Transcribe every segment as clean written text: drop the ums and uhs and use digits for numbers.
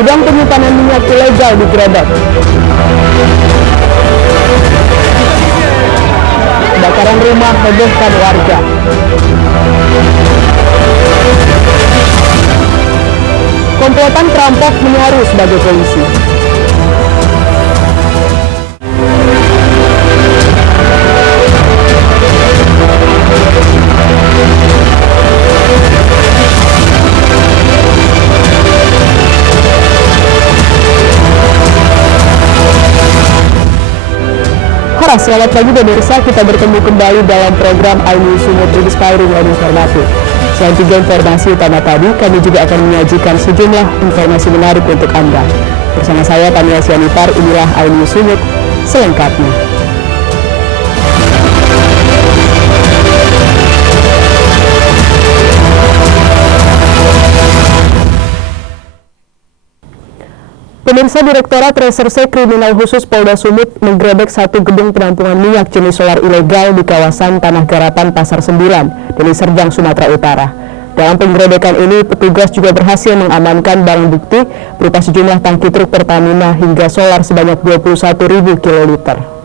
Gudang penyimpanan minyak ilegal digerebek. Kebakaran rumah hebohkan warga. Komplotan perampok menyaru sebagai polisi. Selamat pagi pemirsa, kita bertemu kembali dalam program iNews Sumut Inspiring dan Informatif. Selain 3 informasi utama tadi, kami juga akan menyajikan sejumlah informasi menarik untuk Anda. Bersama saya Tania Sianipar, inilah iNews Sumut selengkapnya. Pemirsa, Direktorat Reserse Kriminal Khusus Polda Sumut menggerebek satu gedung penampungan minyak jenis solar ilegal di kawasan Tanah Garapan Pasar 9, Deli Serdang, Sumatera Utara. Dalam penggerebekan ini, petugas juga berhasil mengamankan barang bukti berupa sejumlah tangki truk Pertamina hingga solar sebanyak 21.000 kiloliter.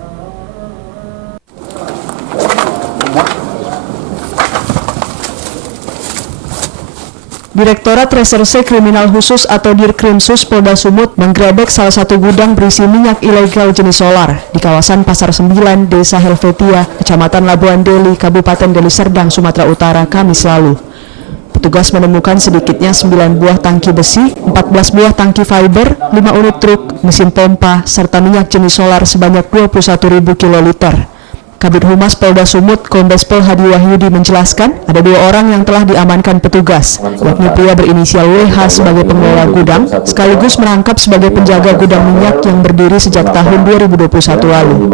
Direktorat Reserse Kriminal Khusus atau Dirkrimsus Polda Sumut menggerebek salah satu gudang berisi minyak ilegal jenis solar di kawasan Pasar 9, Desa Helvetia, Kecamatan Labuan Deli, Kabupaten Deli Serdang, Sumatera Utara, Kamis lalu. Petugas menemukan sedikitnya 9 buah tangki besi, 14 buah tangki fiber, 5 unit truk, mesin pompa, serta minyak jenis solar sebanyak 21.000 kiloliter. Kabid Humas Polda Sumut, Kombes Pol Hadi Wahyudi menjelaskan ada 2 orang yang telah diamankan petugas, yakni pria berinisial WH sebagai pengelola gudang, sekaligus merangkap sebagai penjaga gudang minyak yang berdiri sejak tahun 2021 lalu.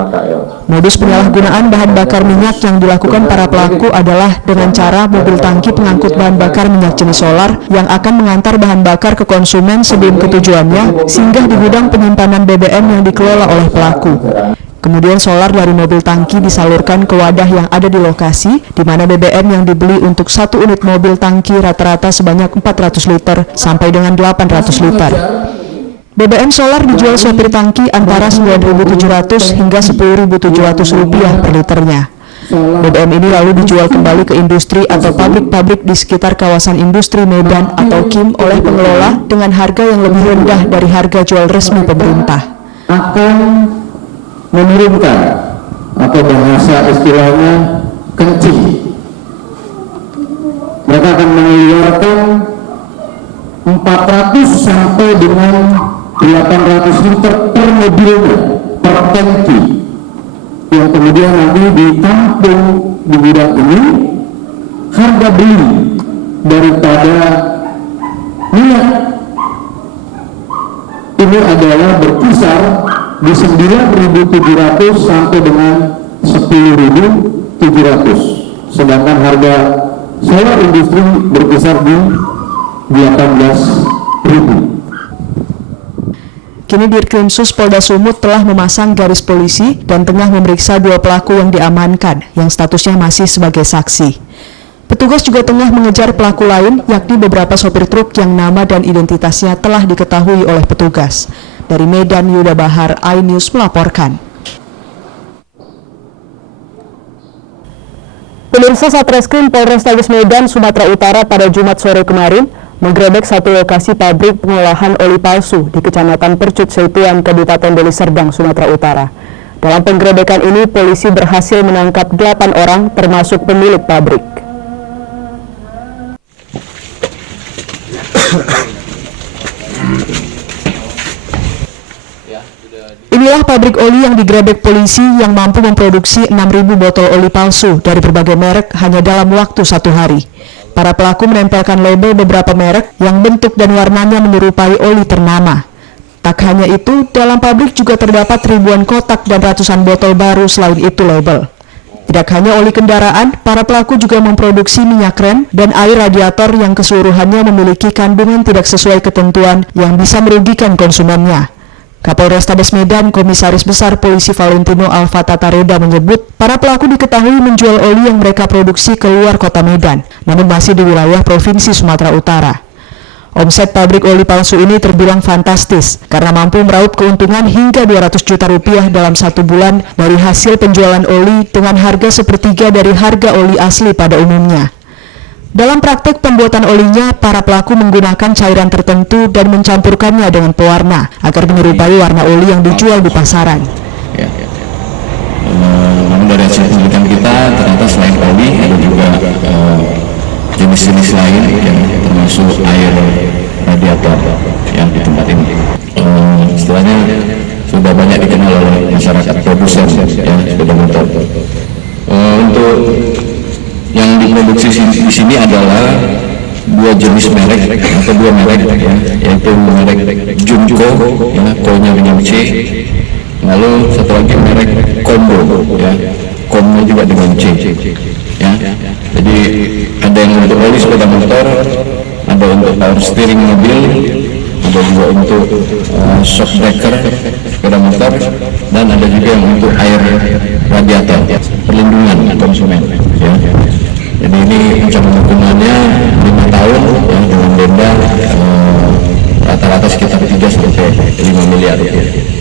Modus penyalahgunaan bahan bakar minyak yang dilakukan para pelaku adalah dengan cara mobil tangki pengangkut bahan bakar minyak jenis solar yang akan mengantar bahan bakar ke konsumen sebelum ketujuannya singgah di gudang penyimpanan BBM yang dikelola oleh pelaku. Kemudian solar dari mobil tangki disalurkan ke wadah yang ada di lokasi, di mana BBM yang dibeli untuk 1 unit mobil tangki rata-rata sebanyak 400 liter sampai dengan 800 liter. BBM solar dijual sopir tangki antara 9.700 hingga 10.700 rupiah per liternya. BBM ini lalu dijual kembali ke industri atau pabrik-pabrik di sekitar kawasan industri Medan atau KIM oleh pengelola dengan harga yang lebih rendah dari harga jual resmi pemerintah. Akan menurunkan atau bahasa istilahnya kencing. Mereka akan mengeluarkan 400 sampai dengan 800 liter per mobilnya, per tangki, yang kemudian nanti ditampung di gudang ini. Harga beli daripada minyak ini adalah berkisar di 9.700 sampai dengan 10.700, sedangkan harga solar industri berkisar di 18.000. Kini Dirkrimsus Polda Sumut telah memasang garis polisi dan tengah memeriksa 2 pelaku yang diamankan yang statusnya masih sebagai saksi. Petugas juga tengah mengejar pelaku lain, yakni beberapa sopir truk yang nama dan identitasnya telah diketahui oleh petugas. Dari Medan, Yuda Bahar, iNews melaporkan. Pemirsa, Satreskrim Polrestabes Medan, Sumatera Utara pada Jumat sore kemarin menggerebek satu lokasi pabrik pengolahan oli palsu di Kecamatan Percut Seituan, Kabupaten Deli Serdang, Sumatera Utara. Dalam penggerebekan ini, polisi berhasil menangkap 8 orang termasuk pemilik pabrik. Inilah pabrik oli yang digerebek polisi yang mampu memproduksi 6.000 botol oli palsu dari berbagai merek hanya dalam waktu 1 hari. Para pelaku menempelkan label beberapa merek yang bentuk dan warnanya menyerupai oli ternama. Tak hanya itu, dalam pabrik juga terdapat ribuan kotak dan ratusan botol baru selain itu label. Tidak hanya oli kendaraan, para pelaku juga memproduksi minyak rem dan air radiator yang keseluruhannya memiliki kandungan tidak sesuai ketentuan yang bisa merugikan konsumennya. Kapolrestabes Medan, Komisaris Besar Polisi Valentino Alfatatareda menyebut para pelaku diketahui menjual oli yang mereka produksi ke luar kota Medan, namun masih di wilayah Provinsi Sumatera Utara. Omset pabrik oli palsu ini terbilang fantastis karena mampu meraup keuntungan hingga 200 juta rupiah dalam 1 bulan dari hasil penjualan oli dengan harga sepertiga dari harga oli asli pada umumnya. Dalam praktek pembuatan olinya, para pelaku menggunakan cairan tertentu dan mencampurkannya dengan pewarna agar menyerupai warna oli yang dijual di pasaran. Namun dari hasil penelitian kita ternyata selain oli ada juga jenis-jenis lain yang termasuk air radiator yang di tempat ini. Istilahnya sudah banyak dikenal oleh masyarakat produsen ya sepeda motor. Untuk yang diproduksi di sini adalah 2 jenis merek atau 2 merek ya, yaitu merek Junko ya, ko-nya dengan C. Lalu satu lagi merek Combo ya, com-nya juga dengan C ya. Jadi ada yang untuk oli sepeda motor, ada untuk power steering mobil, ada juga untuk shock breaker sepeda motor, dan ada juga yang untuk air radiator perlindungan konsumen ya. Jadi ini ancaman hukumannya 5 tahun ya, dengan denda rata-rata sekitar 3 sampai 5 miliar rupiah.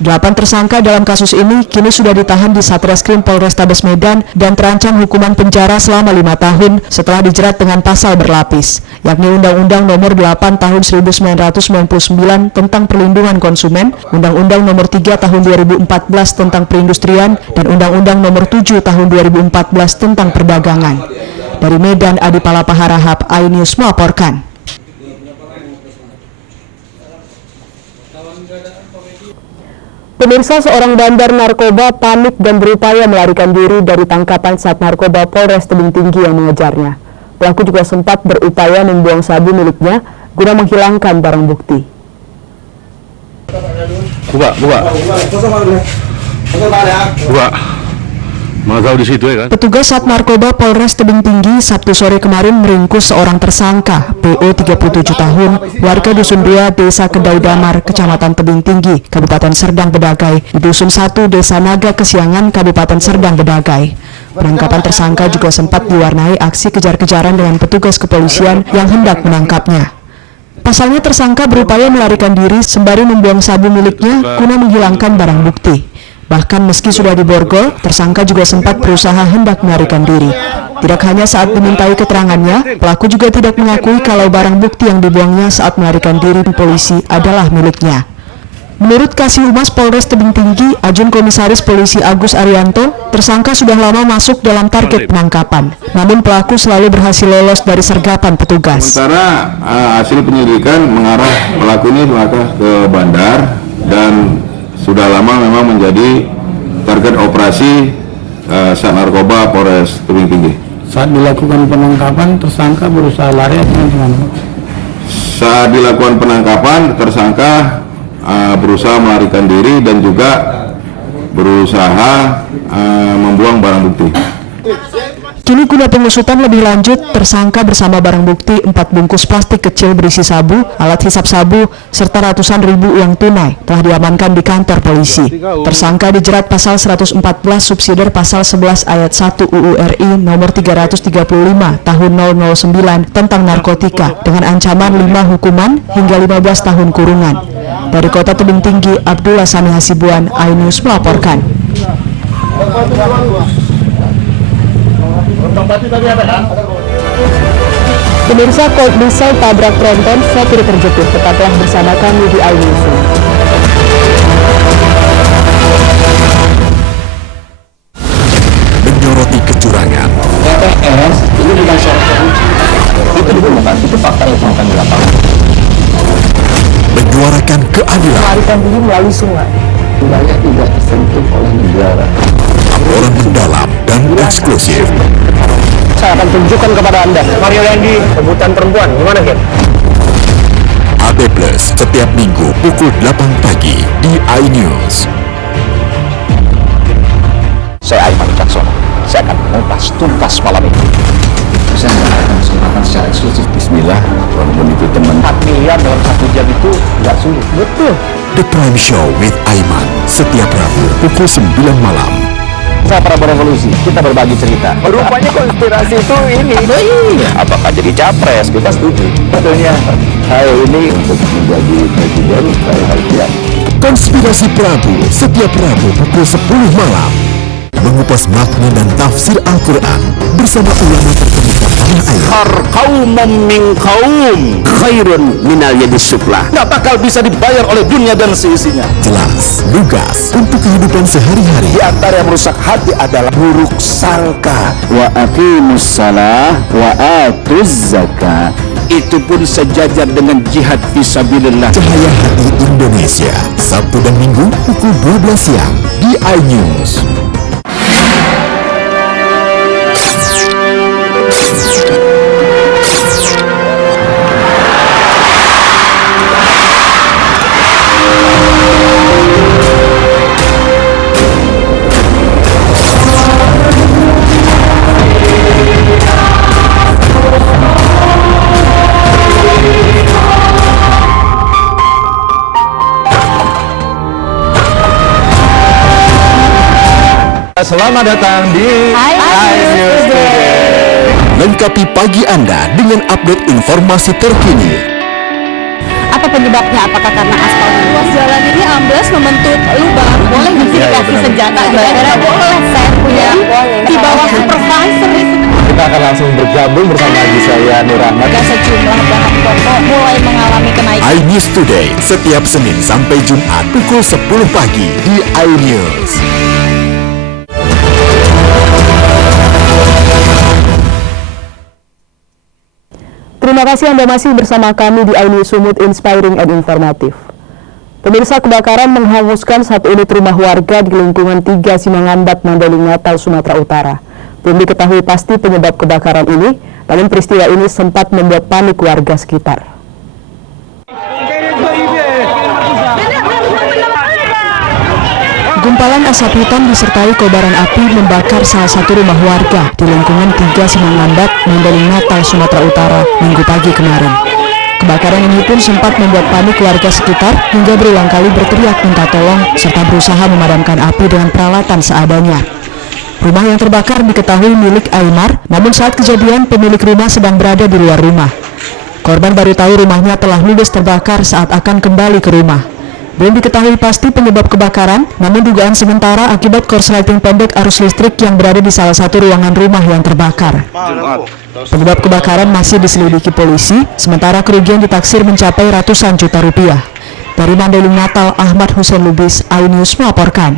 8 tersangka dalam kasus ini kini sudah ditahan di Satreskrim Polrestabes Medan dan terancam hukuman penjara selama 5 tahun setelah dijerat dengan pasal berlapis, yakni Undang-Undang Nomor 8 Tahun 1999 tentang Perlindungan Konsumen, Undang-Undang Nomor 3 Tahun 2014 tentang Perindustrian, dan Undang-Undang Nomor 7 Tahun 2014 tentang Perdagangan. Dari Medan, Adi Palapa Harahap, iNews melaporkan. Pemirsa, seorang bandar narkoba panik dan berupaya melarikan diri dari tangkapan Sat Narkoba Polres Tebing Tinggi yang mengejarnya. Pelaku juga sempat berupaya membuang sabu miliknya guna menghilangkan barang bukti. Buka. Mau tahu di situ ya kan? Petugas Sat Narkoba Polres Tebing Tinggi Sabtu sore kemarin meringkus seorang tersangka, PO 37 tahun, warga Dusun 2, Desa Kedai Damar, Kecamatan Tebing Tinggi, Kabupaten Serdang Bedagai, di Dusun 1, Desa Naga Kesiangan, Kabupaten Serdang Bedagai. Penangkapan tersangka juga sempat diwarnai aksi kejar-kejaran dengan petugas kepolisian yang hendak menangkapnya. Pasalnya tersangka berupaya melarikan diri sembari membuang sabu miliknya guna menghilangkan barang bukti. Bahkan meski sudah diborgol, tersangka juga sempat berusaha hendak melarikan diri. Tidak hanya saat dimintai keterangannya, pelaku juga tidak mengakui kalau barang bukti yang dibuangnya saat melarikan diri di polisi adalah miliknya. Menurut Kasih Humas Polres Tebing Tinggi, Ajun Komisaris Polisi Agus Arianto, tersangka sudah lama masuk dalam target penangkapan. Namun pelaku selalu berhasil lolos dari sergapan petugas. Sementara hasil penyelidikan mengarah pelaku ini ke bandar dan sudah lama memang menjadi target operasi Sat Narkoba Polres Tebing Tinggi. Saat dilakukan penangkapan, tersangka berusaha lari atau gimana? Saat dilakukan penangkapan, tersangka berusaha melarikan diri dan juga berusaha membuang barang bukti. Kini guna pengusutan lebih lanjut, tersangka bersama barang bukti 4 bungkus plastik kecil berisi sabu, alat hisap sabu, serta ratusan ribu uang tunai telah diamankan di kantor polisi. Tersangka dijerat pasal 114 subsidiar pasal 11 ayat 1 UU RI nomor 335 tahun 009 tentang narkotika dengan ancaman 5 hukuman hingga 15 tahun kurungan. Dari Kota Tebing Tinggi, Abdullah Sani Hasibuan, iNews melaporkan. Pemirsa, Colt Diesel tabrak tronton, sopir terjepit. Tetaplah bersama kami di iNews. Menyoroti kecurangan. TPS ini bukan syarat korupsi. Itu digunakan, itu fakta yang akan di lapangan. Menyuarakan keadilan. Melarikan diri melalui sungai. Wilayah tidak tersentuh oleh negara. Laporan mendalam dan eksklusif. Saya akan tunjukkan kepada Anda. Mario Yandi, sebutan perempuan. Gimana, Ken? AB Plus setiap minggu pukul 8 pagi di iNews. Saya Aiman Wicaksono. Saya akan mengupas tuntas malam ini. Saya mendapatkan kesempatan secara eksklusif. Bismillah, walaupun itu teman 4 miliar dalam 1 jam itu nggak sulit. Betul. The Prime Show with Aiman setiap Rabu pukul 9 malam Saya Prabowo Revolusi, kita berbagi cerita. Rupanya konspirasi itu ini. Apakah jadi capres? Kita setuju. Betulnya, saya ini untuk menjadi presiden, saya harus siap. Konspirasi Prabu setiap Rabu pukul 10 malam. Mengupas makna dan tafsir Al-Quran bersama ulama terkemuka tanah air. Kaumum min kaum khairun minal yadis suflah. Nggak bakal bisa dibayar oleh dunia dan seisinya. Jelas, lugas untuk kehidupan sehari-hari. Di antara yang merusak hati adalah buruk sangka. Wa aqimus salah wa atuz zakat. Itu pun sejajar dengan jihad fisabilillah. Cahaya Hati Indonesia, Sabtu dan Minggu pukul 12 siang di iNews. Selamat datang di iNews Today. Lengkapi pagi Anda dengan update informasi terkini. Apa penyebabnya? Apakah karena aspal ruas jalan ini ambles membentuk lubang? Boleh nggak sih dikasih senjata? Boleh. Saya punya di bawah supervisor. Kita akan langsung bergabung bersama lagi saya Nur Ahmad. Sejumlah bahan pokok mulai mengalami kenaikan. iNews Today setiap Senin sampai Jumat pukul 10 pagi di iNews. Terima kasih Anda masih bersama kami di iNews Sumut Inspiring and Informatif. Pemirsa, kebakaran menghanguskan satu unit rumah warga di lingkungan 3 Simangambat, Mandailing, Natal, Sumatera Utara. Belum diketahui pasti penyebab kebakaran ini, namun peristiwa ini sempat membuat panik warga sekitar. Gumpalan asap hitam disertai kobaran api membakar salah satu rumah warga di lingkungan 3 Simangambat, Mandailing, Natal, Sumatera Utara, Minggu pagi kemarin. Kebakaran ini pun sempat membuat panik warga sekitar hingga berulang kali berteriak minta tolong serta berusaha memadamkan api dengan peralatan seadanya. Rumah yang terbakar diketahui milik Aymar, namun saat kejadian pemilik rumah sedang berada di luar rumah. Korban baru tahu rumahnya telah ludes terbakar saat akan kembali ke rumah. Belum diketahui pasti penyebab kebakaran, namun dugaan sementara akibat korsleting pendek arus listrik yang berada di salah satu ruangan rumah yang terbakar. Penyebab kebakaran masih diselidiki polisi, sementara kerugian ditaksir mencapai ratusan juta rupiah. Dari Mandailing, Natal, Ahmad Hussein Lubis, iNews melaporkan.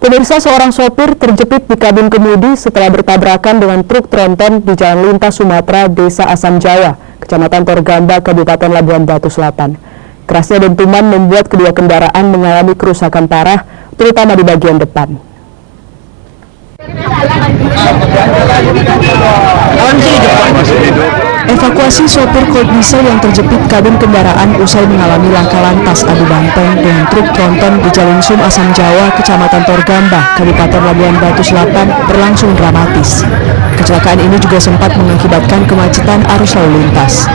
Pemirsa, seorang sopir terjepit di kabin kemudi setelah bertabrakan dengan truk tronton di Jalan Lintas Sumatera, Desa Asam Jawa, Kecamatan Torgamba, Kabupaten Labuan Batu Selatan. Kerasnya dentuman membuat kedua kendaraan mengalami kerusakan parah, terutama di bagian depan. Evakuasi sopir Colt Diesel yang terjepit kabin kendaraan usai mengalami laka lantas adu banteng dengan truk tronton di Jalan Sum Asam Jawa, Kecamatan Torgamba, Kabupaten Labuan Batu Selatan berlangsung dramatis. Kecelakaan ini juga sempat mengakibatkan kemacetan arus lalu lintas.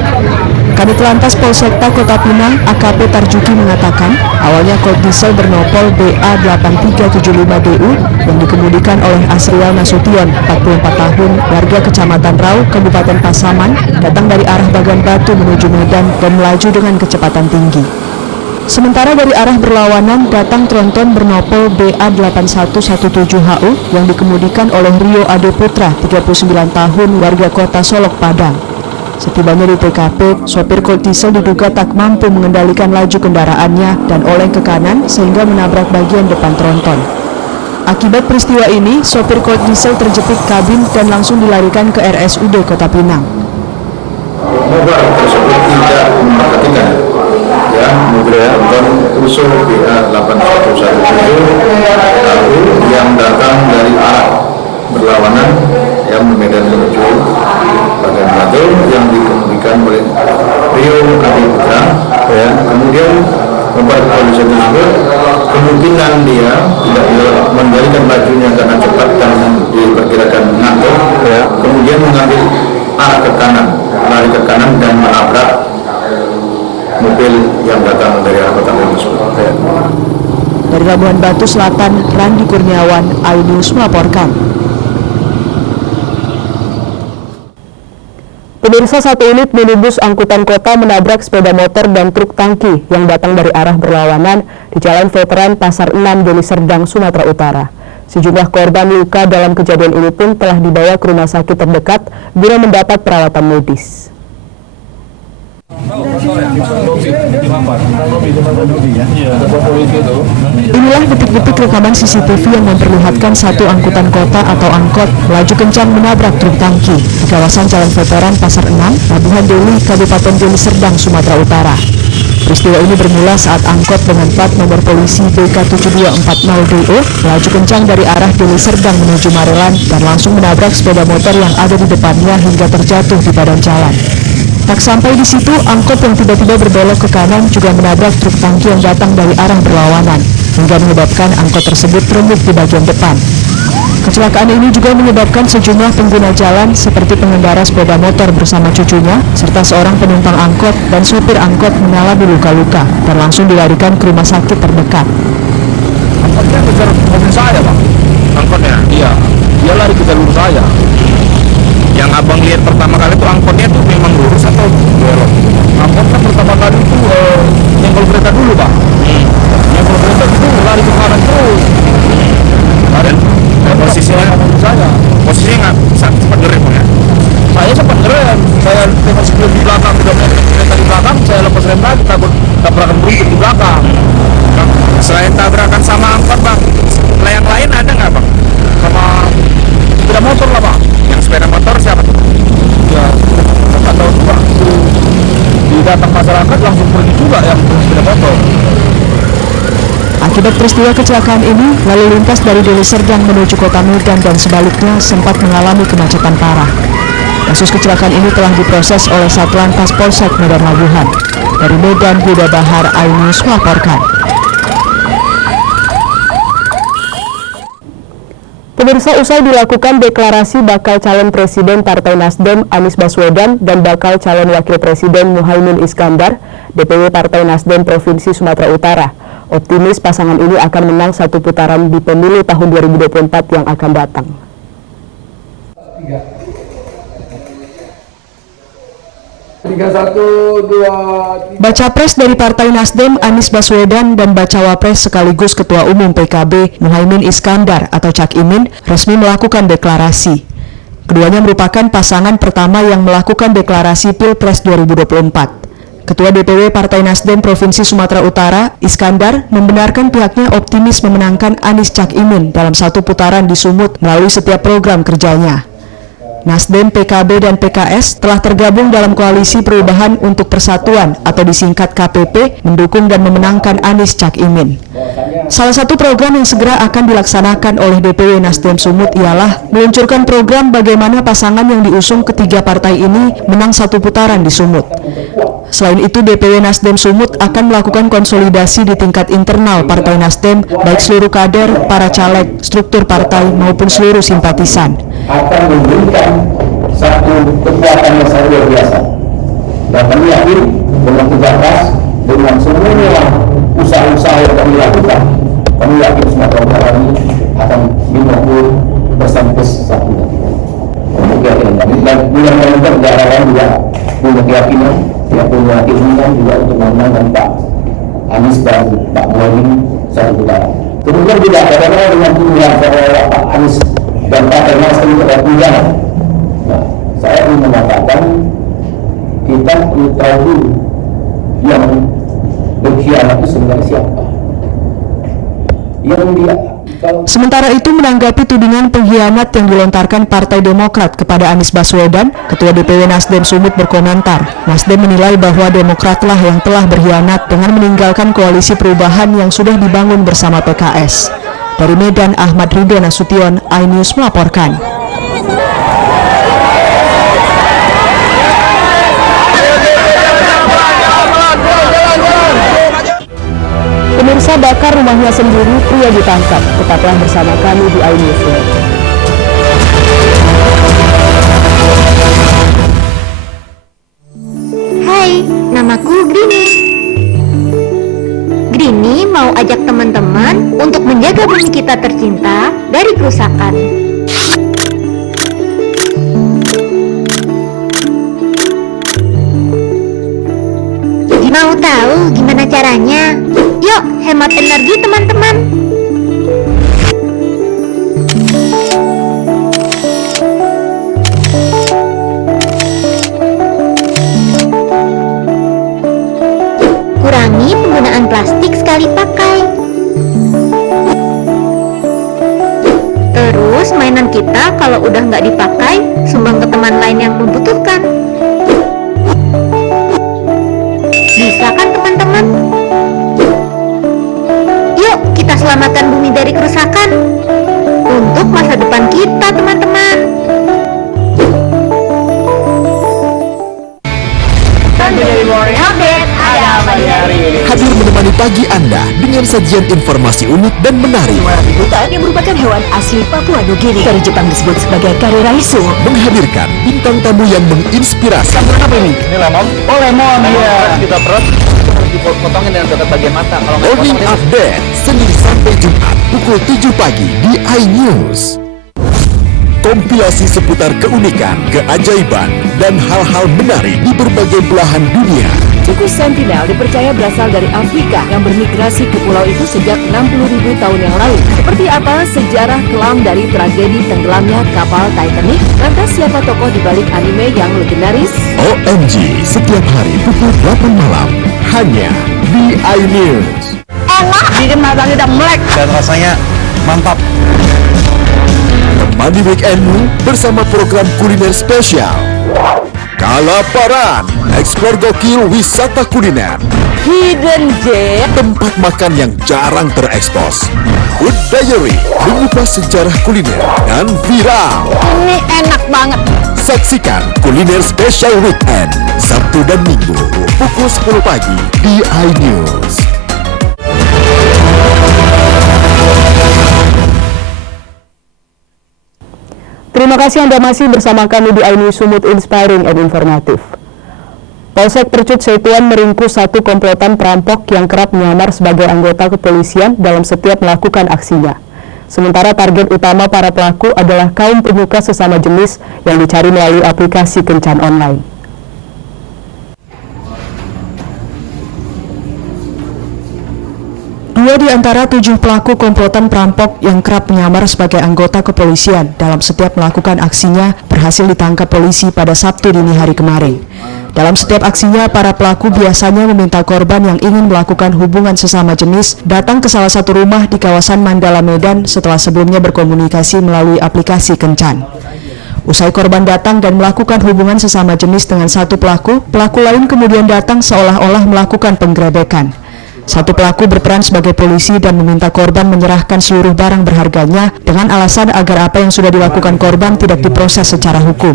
Kanit Lantas Polsekta Kota Pinang, AKP Tarjuki mengatakan, awalnya Colt Diesel bernopol BA8375DU yang dikemudikan oleh Asriel Nasution, 44 tahun, warga Kecamatan Rau, Kabupaten Pasaman, datang dari arah Bagan Batu menuju Medan dan melaju dengan kecepatan tinggi. Sementara dari arah berlawanan datang tronton bernopol BA8117HU yang dikemudikan oleh Rio Ade Putra, 39 tahun, warga Kota Solok, Padang. Setibanya di TKP, sopir Colt Diesel diduga tak mampu mengendalikan laju kendaraannya dan oleng ke kanan sehingga menabrak bagian depan tronton. Akibat peristiwa ini, sopir Colt Diesel terjepit kabin dan langsung dilarikan ke RSUD Kota Pinang. Mobil tersebut tidak memperhatikan mobil tronton usul BA8117 lalu yang datang dari arah berlawanan yang Medan menuju Bagan Batu yang dikemudikan oleh Rio Ade Putra, kemudian membuat kondisi tersebut kemungkinan dia tidak mengendalikan lajunya karena cepat dan diperkirakan mengantuk, kemudian mengambil arah ke kanan, lari ke kanan dan menabrak mobil yang datang dari arah kota tersebut. Dari Labuhan Batu Selatan, Randi Kurniawan, iNews melaporkan. Pemirsa, satu unit minibus angkutan kota menabrak sepeda motor dan truk tangki yang datang dari arah berlawanan di Jalan Veteran Pasar 6, Deli Serdang, Sumatera Utara. Sejumlah korban luka dalam kejadian ini pun telah dibawa ke rumah sakit terdekat guna mendapat perawatan medis. Inilah detik-detik rekaman CCTV yang memperlihatkan satu angkutan kota atau angkot laju kencang menabrak truk tangki di kawasan Jalan Veteran Pasar 6, Labuhan Deli, Kabupaten Deli Serdang, Sumatera Utara. Peristiwa ini bermula saat angkot dengan plat nomor polisi BK7240DO laju kencang dari arah Deli Serdang menuju Marelan dan langsung menabrak sepeda motor yang ada di depannya hingga terjatuh di badan jalan. Tak sampai di situ, angkot yang tiba-tiba berbelok ke kanan juga menabrak truk tangki yang datang dari arah berlawanan, hingga menyebabkan angkot tersebut remuk di bagian depan. Kecelakaan ini juga menyebabkan sejumlah pengguna jalan seperti pengendara sepeda motor bersama cucunya, serta seorang penumpang angkot dan supir angkot mengalami luka-luka dan langsung dilarikan ke rumah sakit terdekat. Angkotnya kejar mobil saya, Bang. Angkotnya? Iya, dia lari ke jalur saya. Yang abang lihat pertama kali itu angkotnya tuh memang lurus atau belok? Angkotnya pertama kali itu nyenggol kereta dulu, Pak. Nyenggol kereta itu lari ke kanan terus. Dan posisinya nggak sempat ngerem ya? Saya sempat ngerem. Saya tengok sebelum di belakang, udah melihat kereta di belakang, saya lepas rem lagi, takut tabrakan beruntun di belakang. Selain tabrakan sama angkot, Bang, yang lain ada nggak, Bang? Sama sepeda motor lah, Pak. Yang sepeda motor siapa tuh? Ya, nggak tahu juga. Di datang masyarakat langsung pergi juga yang sepeda motor. Akibat peristiwa kecelakaan ini, lalu lintas dari Deli Serdang menuju Kota Medan dan sebaliknya sempat mengalami kemacetan parah. Kasus kecelakaan ini telah diproses oleh Satlantas Polsek Medan Labuhan. Dari Medan, Huda Bahar, iNews melaporkan. Pemirsa, usai dilakukan deklarasi bakal calon presiden Partai Nasdem Anies Baswedan dan bakal calon wakil presiden Muhaimin Iskandar, DPW Partai Nasdem Provinsi Sumatera Utara optimis pasangan ini akan menang satu putaran di pemilu tahun 2024 yang akan datang. Baca pres dari Partai Nasdem Anies Baswedan dan bacawa pres sekaligus Ketua Umum PKB Muhaimin Iskandar atau Cak Imin resmi melakukan deklarasi. Keduanya merupakan pasangan pertama yang melakukan deklarasi Pilpres 2024. Ketua DPW Partai Nasdem Provinsi Sumatera Utara, Iskandar, membenarkan pihaknya optimis memenangkan Anies Cak Imin dalam satu putaran di Sumut melalui setiap program kerjanya. Nasdem, PKB, dan PKS telah tergabung dalam Koalisi Perubahan untuk Persatuan atau disingkat KPP mendukung dan memenangkan Anies Cak Imin. Salah satu program yang segera akan dilaksanakan oleh DPW Nasdem Sumut ialah meluncurkan program bagaimana pasangan yang diusung ketiga partai ini menang satu putaran di Sumut. Selain itu, DPW Nasdem Sumut akan melakukan konsolidasi di tingkat internal Partai Nasdem, baik seluruh kader, para caleg, struktur partai, maupun seluruh simpatisan. Akan memberikan satu kekuatan yang sangat luar biasa. Dan kami yakin dengan kerja keras, dengan semua usaha-usaha yang kami lakukan, kami yakin Sumatera Utara ini akan dimampu bersampai satu. Dan mudah-mudahan negara lain juga punya keyakinan, ya punya keinginan juga untuk memenangkan Pak Anies dan Pak Muhaimin satu putaran. Kemudian juga kadang-kadang dengan pilihan Pak Anies dan Partai Nasdem itu ada pilihan. Nah, saya ingin mengatakan kita perlu tahu yang berkhianat itu sebenarnya siapa. Yang dia. Sementara itu, menanggapi tudingan pengkhianat yang dilontarkan Partai Demokrat kepada Anies Baswedan, Ketua DPW Nasdem Sumut berkomentar, Nasdem menilai bahwa Demokratlah yang telah berkhianat dengan meninggalkan koalisi perubahan yang sudah dibangun bersama PKS. Dari Medan, Ahmad Ridho Nasution, iNews melaporkan. Pemirsa, bakar rumahnya sendiri, pria ditangkap. Tetaplah bersama kami di iNews. Hai, namaku Grini. Grini mau ajak teman-teman Jaga bumi kita tercinta dari kerusakan. Mau tahu gimana caranya? Yuk, hemat energi teman-teman. Kurangi penggunaan plastik sekali pakai. Terus mainan kita kalau udah nggak dipakai, sumbang ke teman lain yang membutuhkan. Bisa kan teman-teman? Yuk kita selamatkan bumi dari kerusakan untuk masa depan kita teman-teman. Hadir menemani pagi Anda dengan sajian informasi unik dan menarik. Hutan yang merupakan hewan asli Papua Nugini dari Jepang disebut sebagai kareraisu. Menghadirkan bintang tamu yang menginspirasi. Apa ini? Ini lemon. Oh lemon, iya. Kita perut, harus dipotongin dengan dekat bagian mata. Kalau nggak Morning dipotongin, Update Senin sampai Jumat pukul 7 pagi di iNews. Kompilasi seputar keunikan, keajaiban, dan hal-hal menarik di berbagai belahan dunia. Suku Sentinel dipercaya berasal dari Afrika yang bermigrasi ke pulau itu sejak 60.000 tahun yang lalu. Seperti apa sejarah kelam dari tragedi tenggelamnya kapal Titanic? Lantas siapa tokoh di balik anime yang legendaris? OMG setiap hari pukul 8 malam hanya di iNews. bikin matanya udah melek dan rasanya mantap. Temani weekendmu bersama program kuliner spesial Kalaparan, eksplor gokil wisata kuliner. Hidden Gem, tempat makan yang jarang terekspos. Food Diary, mengupas sejarah kuliner dan viral. ini enak banget. Saksikan kuliner spesial weekend Sabtu dan Minggu pukul 10 pagi di iNews. Terima kasih Anda masih bersama kami di iNews Sumut Inspiring and Informatif. Polsek Percut Setuan meringkus satu komplotan perampok yang kerap menyamar sebagai anggota kepolisian dalam setiap melakukan aksinya. Sementara target utama para pelaku adalah kaum penyuka sesama jenis yang dicari melalui aplikasi kencan online. Dua di antara 7 pelaku komplotan perampok yang kerap menyamar sebagai anggota kepolisian dalam setiap melakukan aksinya berhasil ditangkap polisi pada Sabtu dini hari kemarin. Dalam setiap aksinya, para pelaku biasanya meminta korban yang ingin melakukan hubungan sesama jenis datang ke salah satu rumah di kawasan Mandala Medan setelah sebelumnya berkomunikasi melalui aplikasi kencan. Usai korban datang dan melakukan hubungan sesama jenis dengan satu pelaku, pelaku lain kemudian datang seolah-olah melakukan penggerebekan. Satu pelaku berperan sebagai polisi dan meminta korban menyerahkan seluruh barang berharganya dengan alasan agar apa yang sudah dilakukan korban tidak diproses secara hukum.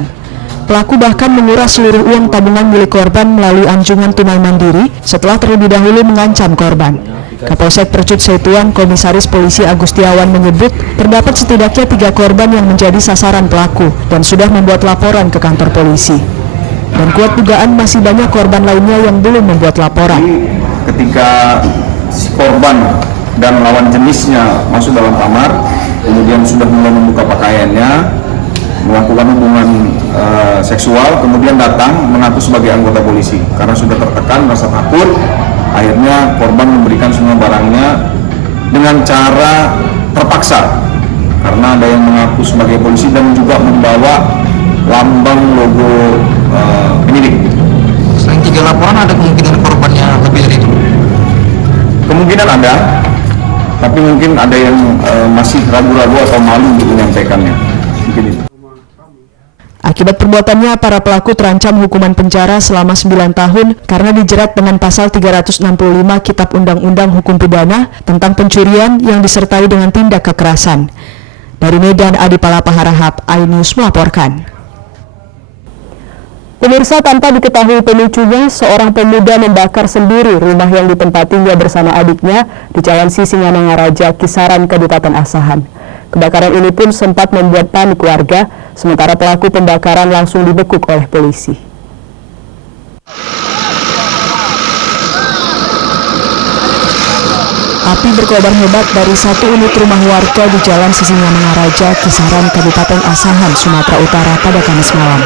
Pelaku bahkan menguras seluruh uang tabungan milik korban melalui anjungan tunai mandiri setelah terlebih dahulu mengancam korban. Kapolsek Percut Setuan, Komisaris Polisi Agustiawan menyebut terdapat setidaknya 3 korban yang menjadi sasaran pelaku dan sudah membuat laporan ke kantor polisi. Dan kuat dugaan masih banyak korban lainnya yang belum membuat laporan. Ketika si korban dan lawan jenisnya masuk dalam kamar, kemudian sudah mulai membuka pakaiannya, melakukan hubungan seksual, kemudian datang mengaku sebagai anggota polisi. Karena sudah tertekan, merasa takut, akhirnya korban memberikan semua barangnya dengan cara terpaksa. Karena ada yang mengaku sebagai polisi dan juga membawa lambang logo penyidik. Selain 3 laporan, ada kemungkinan korbannya lebih dari itu? Kemungkinan ada, tapi mungkin ada yang masih ragu-ragu atau malu untuk menyampaikannya. Mungkin itu. Akibat perbuatannya, para pelaku terancam hukuman penjara selama 9 tahun karena dijerat dengan pasal 365 Kitab Undang-Undang Hukum Pidana tentang pencurian yang disertai dengan tindak kekerasan. Dari Medan, Adi Palapa Harahap, iNews melaporkan. Pemirsa, tanpa diketahui pemicunya, seorang pemuda membakar sendiri rumah yang ditempatinya bersama adiknya di Jalan Sisingamangaraja, Kisaran, Kabupaten Asahan. Kebakaran ini pun sempat membuat panik warga, sementara pelaku pembakaran langsung dibekuk oleh polisi. Api berkobar hebat dari satu unit rumah warga di Jalan Sisingamangaraja, Kisaran, Kabupaten Asahan, Sumatera Utara pada Kamis malam.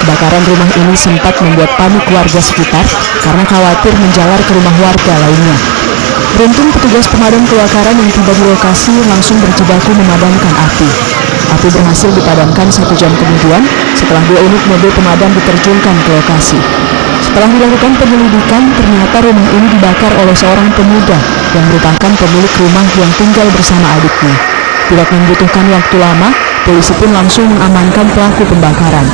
Kebakaran rumah ini sempat membuat panik warga sekitar karena khawatir menjalar ke rumah warga lainnya. Beruntung petugas pemadam kebakaran yang tiba di lokasi langsung berjibaku memadamkan api. Api berhasil dipadamkan 1 jam kemudian setelah 2 unit mobil pemadam diterjunkan ke lokasi. Setelah dilakukan penyelidikan, ternyata rumah ini dibakar oleh seorang pemuda yang merupakan pemilik rumah yang tinggal bersama adiknya. Tidak membutuhkan waktu lama, polisi pun langsung mengamankan pelaku pembakaran.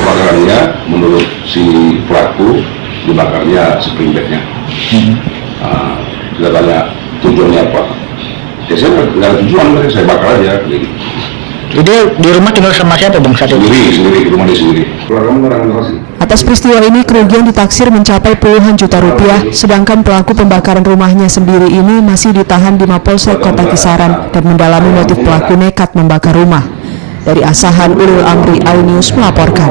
Kebakarannya menurut si pelaku dibakarnya spring bednya. Kita tanya tujuannya apa? Ya saya nggak ada tujuan, saya bakar aja. Jadi di rumah tinggal sama siapa bang? Sendiri, rumah dia sendiri. Atas peristiwa ini kerugian ditaksir mencapai puluhan juta rupiah, sedangkan pelaku pembakaran rumahnya sendiri ini masih ditahan di Mapolsek Kota Kisaran dan mendalami motif pelaku nekat membakar rumah. Dari Asahan, Ulul Amri, iNews melaporkan.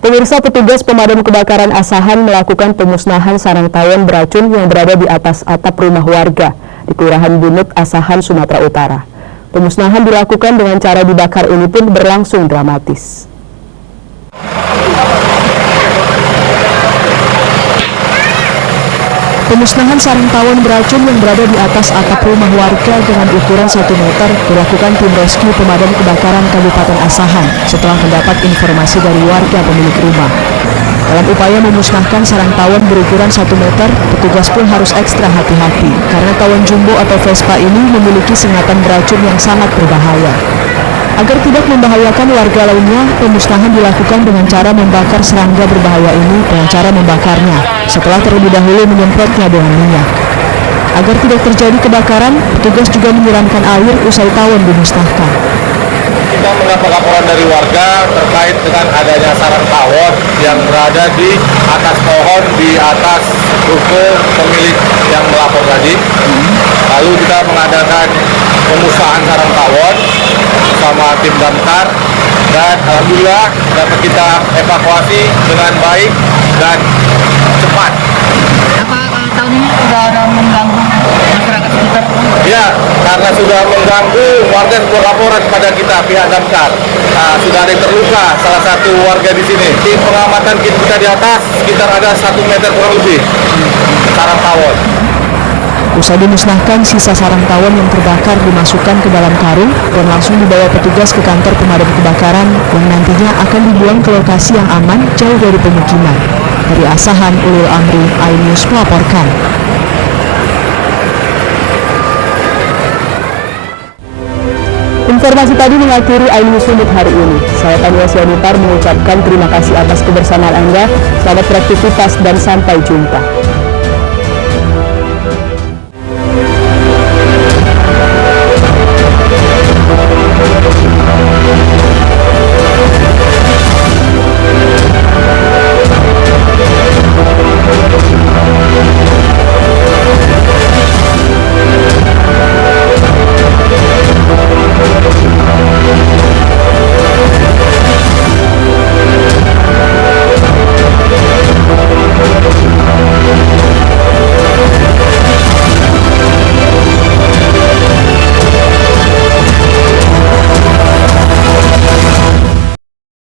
Pemirsa, petugas pemadam kebakaran Asahan melakukan pemusnahan sarang tawon beracun yang berada di atas atap rumah warga di Kelurahan Bunut, Asahan, Sumatera Utara. Pemusnahan dilakukan dengan cara dibakar ini pun berlangsung dramatis. Pemusnahan sarang tawon beracun yang berada di atas atap rumah warga dengan ukuran 1 meter dilakukan tim rescue pemadam kebakaran Kabupaten Asahan setelah mendapat informasi dari warga pemilik rumah. Dalam upaya memusnahkan sarang tawon berukuran 1 meter, petugas pun harus ekstra hati-hati karena tawon jumbo atau Vespa ini memiliki sengatan beracun yang sangat berbahaya. Agar tidak membahayakan warga lainnya, pemusnahan dilakukan dengan cara membakar serangga berbahaya ini dengan cara membakarnya, setelah terlebih dahulu menyemprotnya dengan minyak. Agar tidak terjadi kebakaran, petugas juga menyiramkan air usai tawon dimusnahkan. Kita mendapat laporan dari warga terkait dengan adanya sarang tawon yang berada di atas pohon di atas ruko pemilik yang melapor tadi. Lalu kita mengadakan pemusnahan sarang tawon sama tim damkar dan alhamdulillah dapat kita evakuasi dengan baik dan cepat. Apa tahun ini sudah ada mengganggu masyarakat sekitar? Ya, karena sudah mengganggu warga sebuah laporan kepada kita pihak damkar. Sudah ada yang terluka, salah satu warga di sini. Tim pengamatan kita di atas sekitar ada 1 meter kurang lebih sarang tawon. Usai dimusnahkan, sisa sarang tawon yang terbakar dimasukkan ke dalam karung dan langsung dibawa petugas ke kantor pemadam kebakaran yang nantinya akan dibuang ke lokasi yang aman jauh dari pemukiman. Dari Asahan, Ulul Amri, iNews melaporkan. Informasi tadi mengakhiri iNews Unit hari ini. Saya Tania Sianitar mengucapkan terima kasih atas kebersamaan Anda. Selamat beraktivitas dan sampai jumpa.